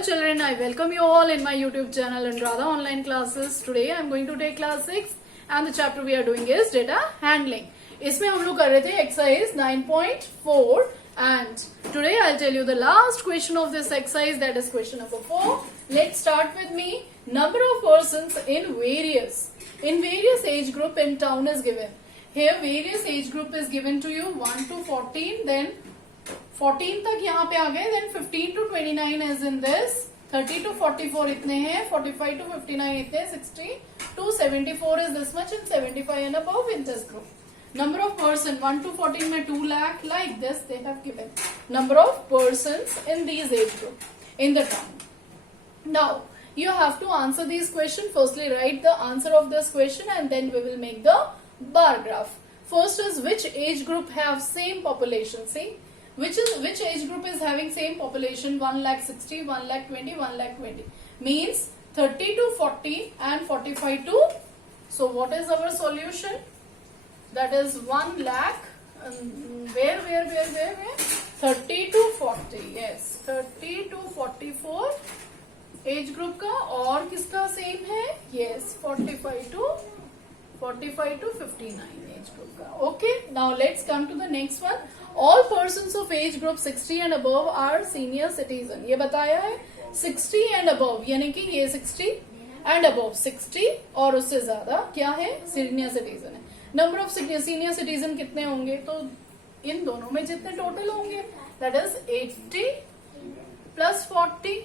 Hello children, I welcome you all in my YouTube channel Anuradha Online Classes. Today I am going to take class 6 and the chapter we are doing is data handling. इसमें हम लोग कर रहे थे exercise 9.4 and today I'll tell you the last question of this exercise, that is question number 4. Let's start with me. Number of persons in various age group in town is given. Here various age group is given to you 1 to 14, then 14 तक यहाँ पे आ गए, then 15 to 29 is in this, 30 to 44 इतने हैं, 45 to 59 इतने, 60 to 74 is this much, and 75 and above in this group. Number of person 1 to 14 में 2 lakh, like this they have given. Number of persons in these age group in the town. Now you have to answer these questions. Firstly write the answer of this question and then we will make the bar graph. First is which age group have same population. See, which age group is having same population? 1,60,000, 1,20,000, 1,20,000 means 30 to 40 and 45 to. So what is our solution? That is 1 lakh. Where? 30 to 40. Yes, 30 to 44 age group का. और किसका same है? Yes, 45 to 59 age group का. Okay, now let's come to the next one. All persons of age group 60 and above are senior citizen. ये बताया है 60 and above, यानी कि ये 60 and above, 60 और उससे ज्यादा क्या है? सीनियर सिटीजन है. नंबर ऑफ सीनियर सिटीजन कितने होंगे? तो इन दोनों में जितने टोटल होंगे, that is 80 plus 40.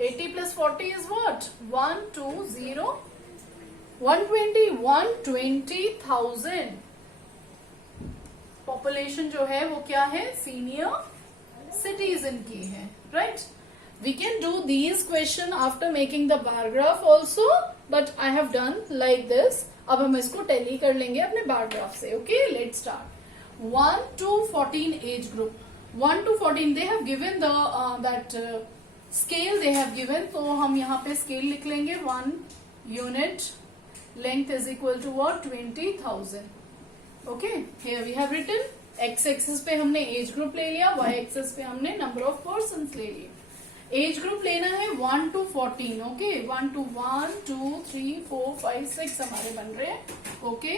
80 plus 40 is what? 120,000 population जो है वो क्या है? सीनियर सिटीजन की है. Right, we can do these question after making the bar graph also, but I have done like this. अब हम इसको टैली कर लेंगे अपने बार ग्राफ से. Okay, let's start. 1 to 14 age group. 1 to 14 they have given the that scale they have given. तो हम यहाँ पे स्केल लिख लेंगे. 1 unit length is equal to what? 20,000. Okay, here we have written. X axis पे हमने age group ले लिया, वाई एक्सिस पे हमने नंबर ऑफ पर्सन्स ले लिए. एज ग्रुप लेना है 1 to 14. ओके, 1 to 1 2 3 4 5 6 हमारे बन रहे हैं. Okay,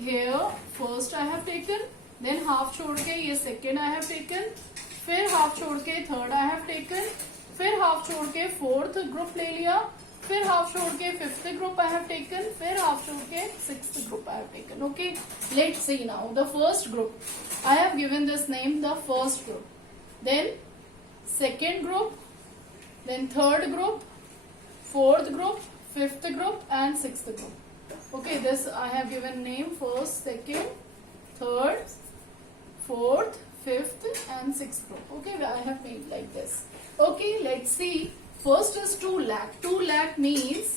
here first I have taken, than half छोड़ के ये सेकेंड आई हैव टेकन, फिर हाफ छोड़ के थर्ड आई हैव टेकन, फिर हाफ छोड़ के फोर्थ ग्रुप ले लिया, फिर हाफ छोड़ के fifth group I have taken, फिर हाफ छोड़ के sixth group I have taken. Okay, let's see now the first group. I have given this name the first group, then second group, then third group, fourth group, fifth group and sixth group. Okay, this I have given name first, second, third, fourth, fifth and sixth group. Okay, I have made like this. Okay, let's see. First is 2 lakh. 2 lakh means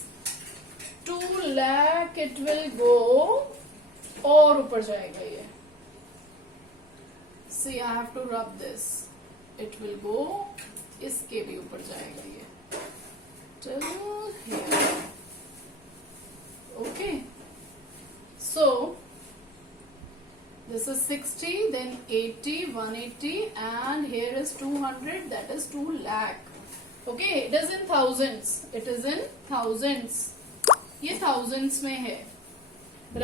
2 lakh it will go और ऊपर जाएगा ये. See, I have to rub this. It will go इसके भी ऊपर जाएगा ये. चलो here. Okay, so this is 60, then 80, 180 and here is 200, that is 2 lakh. Okay, it is in thousands. It is in thousands. ये thousands में है.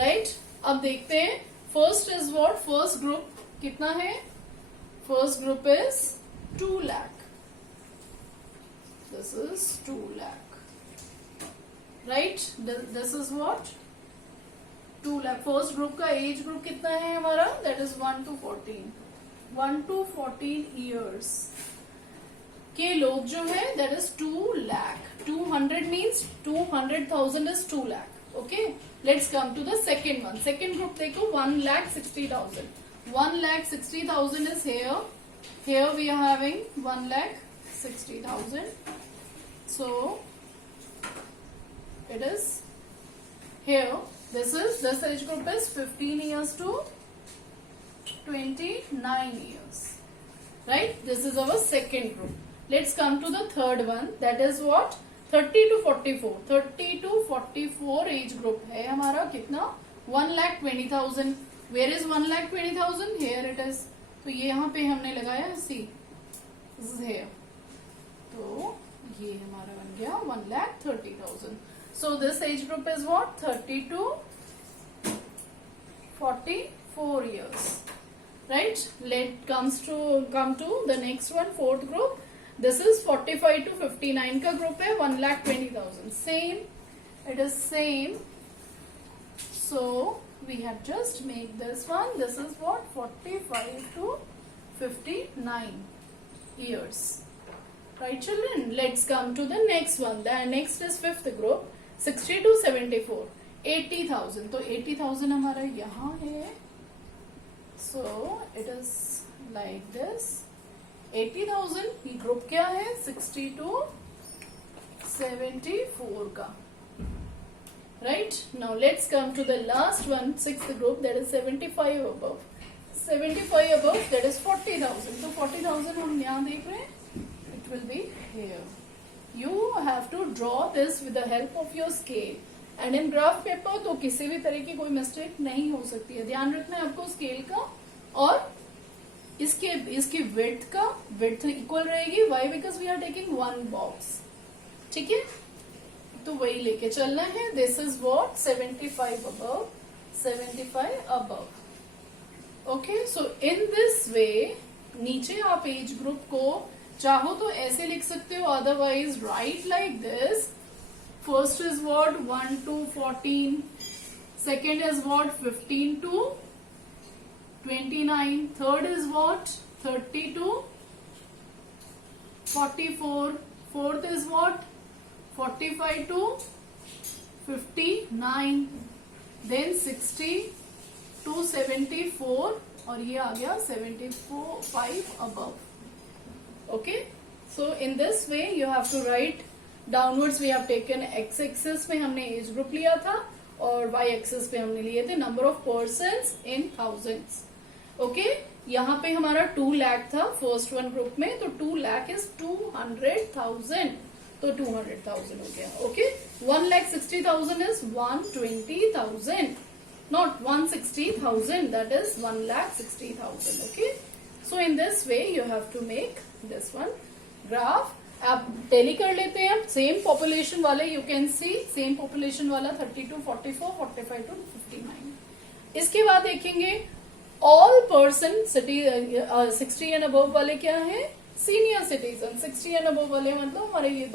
Right? अब देखते हैं. First is what? First group कितना है? First group is 2 lakh. This is 2 lakh. Right? This is what? 2 lakh. First group का age group कितना है हमारा? That is 1 to 14. 1 to 14 years के लोग जो है, that is 2 lakh. 200 means 200,000 is 2 lakh. Okay? Let's come to the second one. Second group देखो 1,60,000. 1,60,000 is here. Here we are having 1,60,000. So it is here. This age group is 15 years to 29 years. Right? This is our second group. Let's come to the third one. That is what? 30 to 44. 30 to 44 age group है हमारा कितना? 1,20,000. Where is 1,20,000? Here it is. तो ये यहाँ पे हमने लगाया. See, this is here. तो ये हमारा बन गया 1,30,000. So this age group is what? 30 to 44 years. Right? Come to the next one, fourth group. This is 45 to 59 का group है. 1,20,000. Same. It is same. So we have just made this one. This is what? 45 to 59 years. Right, children? Let's come to the next one. The next is fifth group. 60 to 74. 80,000. तो 80,000 हमारा यहाँ है. So it is like this. 80,000. ये group क्या है? 60 to 74 का. Right? Now let's come to the last one, sixth group, that is 75 above. 75 above, that is 40,000. So 40,000 हम यहाँ देख रहे हैं. It will be here. You have to draw this with the help of your scale. And in graph paper तो किसी भी तरह की कोई मिस्टेक नहीं हो सकती है. ध्यान रखना है आपको स्केल का और इसकी width का width इक्वल रहेगी. Why? Because we are taking one box. ठीक है? तो वही लेके चलना है. This is what? 75 above. 75 above. Okay, so in this way नीचे आप एज ग्रुप को चाहो तो ऐसे लिख सकते हो. Otherwise write like this. First is what? 1 to 14. Second is what? 15 to 29. Third is what? 30 to 44. Fourth is what? 45 to 59. Then 60 to 74 और ये आ गया 75 above. Okay, so in this way you have to write. Downwards we have taken x axis में हमने age group लिया था और y axis पे हमने लिए थे number of persons in thousands. Okay, यहाँ पे हमारा 2 लाख था फर्स्ट वन ग्रुप में, तो 2 लाख इज 200,000, तो 200,000 हो गया. Okay, 1,60,000 is 120,000, not 160,000, that is 1,60,000. Okay, so in this way you have to make this one graph. आप टेली कर लेते हैं. सेम पॉपुलेशन वाले you can see, same population वाला 30 to 44, 45 to 59. इसके बाद देखेंगे ऑल पर्सन 60 एंड अबव वाले क्या है? Senior citizen. 60 एंड अबव वाले मतलब हमारे ये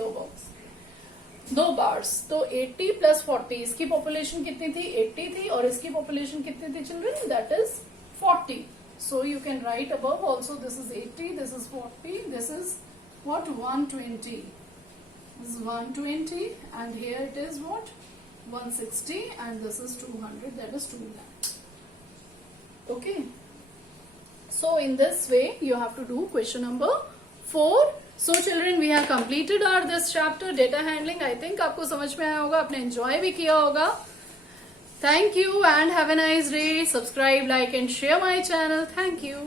दो बार्स. तो 80 प्लस 40, इसकी पॉपुलेशन कितनी थी? 80 थी और इसकी पॉपुलेशन कितनी थी children? That is 40. So you can write above also. This is 80, this is 40, this is what? 120. This is 120 and here it is what? 160 and this is 200, that is 2 lakh. Okay, so in this way you have to do question number 4. So children, we have completed our this chapter data handling. I think आपको समझ में आया होगा, आपने enjoy भी किया होगा. Thank you and have a nice day. Subscribe, like and share my channel. Thank you.